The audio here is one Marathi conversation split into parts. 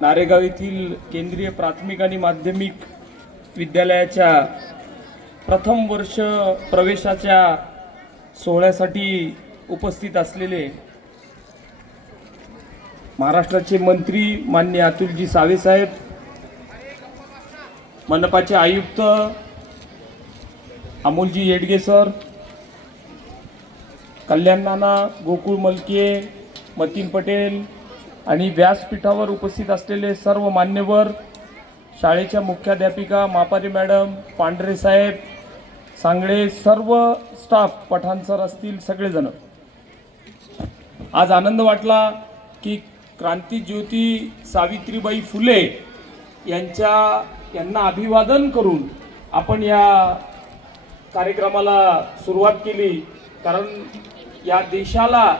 नारेगाव येथील केंद्रीय प्राथमिक आणि माध्यमिक विद्यालयाच्या प्रथम वर्ष प्रवेशाच्या सोहळ्यासाठी उपस्थित असलेले महाराष्ट्राचे मंत्री माननीय अतुलजी सावे साहेब, मनपाचे आयुक्त अमोलजी येडगे सर, कल्याण नाना, गोकुळ मलके, मतीन पटेल आणि व्यासपीठावर उपस्थित असलेले सर्व मान्यवर, शाळेच्या मुख्याध्यापिका मापारी मॅडम, पांढरे साहेब, सांगळे, सर्व स्टाफ, पठाण सर असतील, सगळेजण, आज आनंद वाटला की क्रांतीज्योती सावित्रीबाई फुले यांना अभिवादन करून आपण या कार्यक्रमाला सुरुवात केली। कारण या देशाला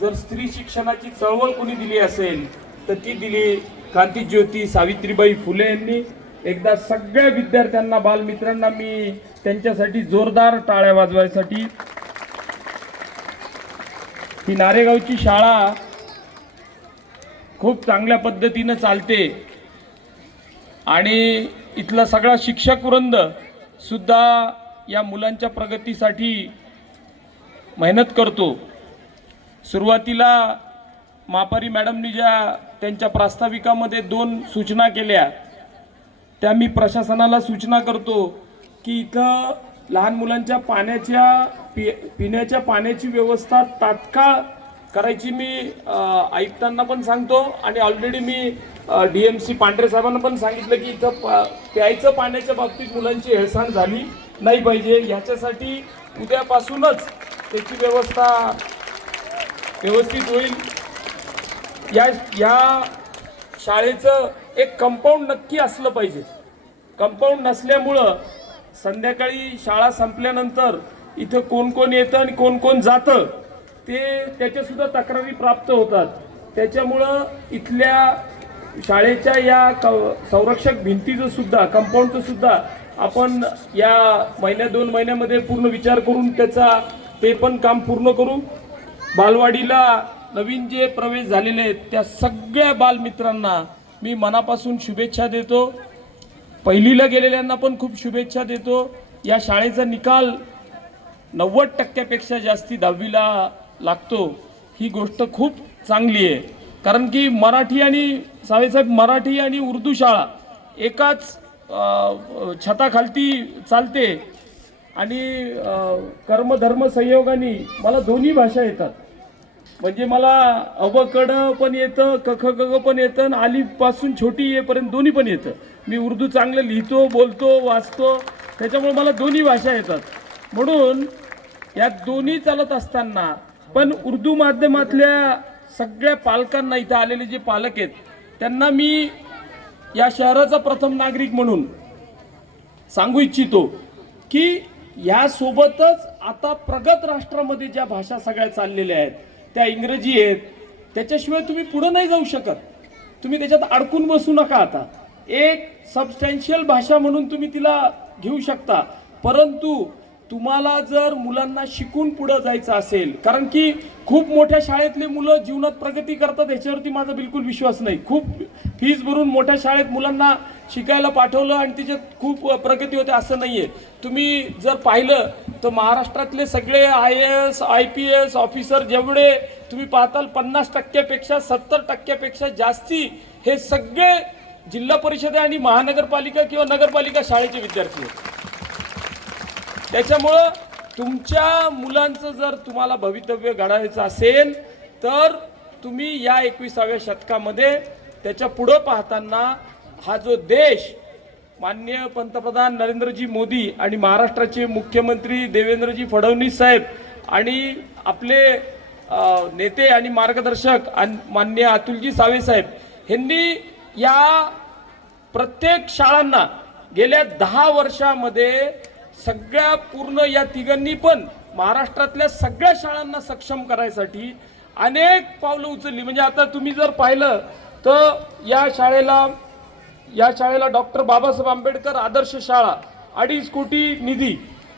जर स्त्री शिक्षणाची चळवळ कोणी दिली असेल तर ती दिली क्रांतीज्योती सावित्रीबाई फुले यांनी। एकदा सगळ्या विद्यार्थ्यांना, बालमित्रांना मी त्यांच्यासाठी जोरदार टाळ्या वाजवायसाठी। ही नारेगावची शाळा खूप चांगल्या पद्धतीने चालते आणि इथला सगळा शिक्षक वृंद सुद्धा या मुलांच्या प्रगतीसाठी मेहनत करतो। सुरुवातीला मापारी मॅडमनी ज्या त्यांच्या प्रास्ताविकामध्ये 2 सूचना केल्या, त्या मी प्रशासनाला सूचना करतो की इथं लहान मुलांच्या पिण्याच्या पाण्याची व्यवस्था तात्काळ करायची मी आयुक्तांना पण सांगतो आणि ऑलरेडी मी DMC पांढरे साहेबांना पण सांगितलं की इथं प्यायचं पाण्याच्या बाबतीत मुलांची हेळसांड झाली नाही पाहिजे। ह्याच्यासाठी उद्यापासूनच त्याची व्यवस्था व्यवस्थित होईल। या शाळेचं एक कंपाऊंड नक्की असलं पाहिजे। कंपाऊंड नसल्यामुळं संध्याकाळी शाळा संपल्यानंतर इथं कोण कोण येतं आणि कोण कोण जातं त्याच्या सुद्धा तक्रारी प्राप्त होतात। त्याच्यामुळं इथल्या शाळेच्या या संरक्षक भिंतीचं सुद्धा, कंपाऊंडचं सुद्धा आपण या 1-2 महिन्यामध्ये पूर्ण विचार करून ते पण काम पूर्ण करू। बालवाडीला नवीन जे प्रवेश झालेले आहेत त्या सगळ्या बालमित्रांना मी मनापासून शुभेच्छा देतो। पहिलीला गेलेल्यांना पण खूप शुभेच्छा देतो। या शाळेचा निकाल 90% जास्ती 10वीला लागतो, ही गोष्ट खूप चांगली आहे। कारण की मराठी आणि सावेसाहेब, मराठी आणि उर्दू शाळा एकाच छताखालती चालते आणि कर्मधर्म संयोगाने मला दोन्ही भाषा येतात। म्हणजे मला अवकड पण येतं, कख ग पण येतं आणि आलीपासून छोटी येपर्यंत दोन्ही पण येतं। मी उर्दू चांगलं लिहितो, बोलतो, वाचतो, त्याच्यामुळे मला दोन्ही भाषा येतात। म्हणून या दोन्ही चालत असताना पण उर्दू माध्यमातल्या सगळ्या पालकांना, इथं आलेले जे पालक आहेत त्यांना मी या शहराचा प्रथम नागरिक म्हणून सांगू इच्छितो की यासोबतच आता प्रगत राष्ट्रामध्ये ज्या भाषा सगळ्या चाललेल्या आहेत त्या इंग्रजी आहेत। त्याच्याशिवाय तुम्ही पुढे नाही जाऊ शकत, तुम्ही त्याच्यात अडकून बसू नका। आता एक सबस्टॅन्शियल भाषा म्हणून तुम्ही तिला घेऊ शकता, परंतु तुम्हाला जर मुलांना शिकून पुढे जायचं असेल, कारण की खूप मोठ्या शाळेतले मुलं जीवनात प्रगती करतात याच्यावरती माझा बिलकुल विश्वास नाही। खूप फीस भरून मोठ्या शाळेत मुलांना शिकायला पाठवलं आणि त्याच्यात खूप प्रगती होते असं नाहीये। तुम्ही जर पाहिलं तर महाराष्ट्रातले सगळे IAS IPS ऑफिसर जेवढे तुम्ही पाहताल 50% 70% जास्ती हे सगळे जिल्हा परिषद आणि महानगरपालिका किंवा नगरपालिका शाळेचे विद्यार्थी आहेत। त्याच्यामुळं तुमच्या मुलांचं जर तुम्हाला भवितव्य घडवायचं असेल तर तुम्ही या 21व्या शतकामध्ये त्याच्या पुढे पाहताना हा जो देश माननीय पंतप्रधान नरेंद्रजी मोदी आणि महाराष्ट्राचे मुख्यमंत्री देवेंद्रजी फडणवीस साहेब आणि आपले नेते आणि मार्गदर्शक माननीय अतुलजी सावे साहेब यांनी या प्रत्येक शाळांना गेल्या 10 वर्षामध्ये सगळ्या पूर्ण या तिघांनी पण महाराष्ट्रातल्या सगळ्या शाळांना सक्षम करायसाठी अनेक पावलं उचलली। म्हणजे आता तुम्ही जर पाहिलं तर या शाळेला डॉक्टर बाबासाहेब आंबेडकर आदर्श शाळा 2.5 कोटी निधी,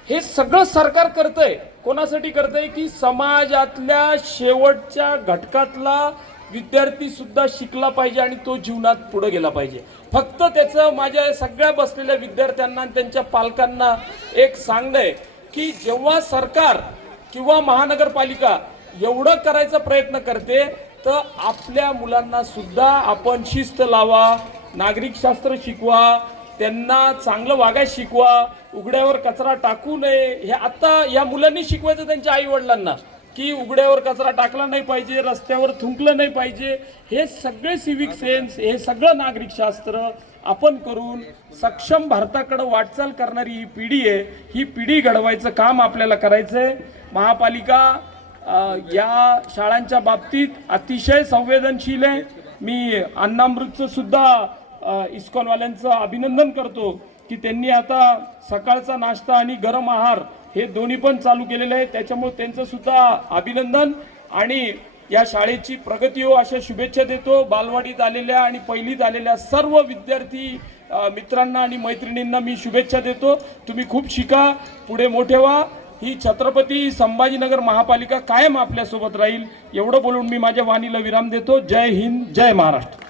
हे सगळं सरकार करतंय। कोणासाठी करतंय की समाजातल्या शेवटच्या घटकातला विद्यार्थी सुद्धा शिकला पाहिजे आणि तो जीवनात पुढे गेला पाहिजे. फक्त त्याचं माझ्या सगळ्या बसलेल्या विद्यार्थ्यांना आणि त्यांच्या पालकांना एक सांगणं आहे की जेव्हा सरकार किंवा महानगरपालिका एवढं करायचा प्रयत्न करते तर आपल्या मुलांना सुद्धा आपण शिस्त लावा, नागरिक शास्त्र शिकवा, त्यांना चांगलं वागायला शिकवा, उघड्यावर कचरा टाकू नये. हे आता या मुलांनी शिकवायचं त्यांच्या आई वडिलांना की उघड्यावर कचरा टाकला नाही पाहिजे, रस्त्यावर थुंकलं नाही पाहिजे. हे सगळे सिव्हिक सेन्स, हे सगळं नागरिक शास्त्र आपण करून सक्षम भारताकडे वाटचाल करणारी ही पिढी आहे. ही पिढी घडवायचं काम आपल्याला करायचं आहे. महापालिका या शाळांच्या बाबतीत अतिशय संवेदनशील आहे. मी अन्नामृतचं सुद्धा इस्कॉनवाल्यांचं अभिनंदन करतो की त्यांनी आता सकाळचा नाश्ता आणि गरम आहार हे दोन्ही पण चालू केलेले आहे. त्याच्यामुळे त्यांचं सुद्धा अभिनंदन आणि या शाळेची प्रगती हो अशा शुभेच्छा देतो. बालवाडीत आलेल्या आणि पहिलीत आलेल्या सर्व विद्यार्थी मित्रांना आणि मैत्रिणींना मी शुभेच्छा देतो. तुम्ही खूप शिका, पुढे मोठे व्हा. ही छत्रपती संभाजीनगर महापालिका कायम आपल्यासोबत राहील. एवढं बोलून मी माझ्या वाणीला विराम देतो. जय हिंद, जय महाराष्ट्र.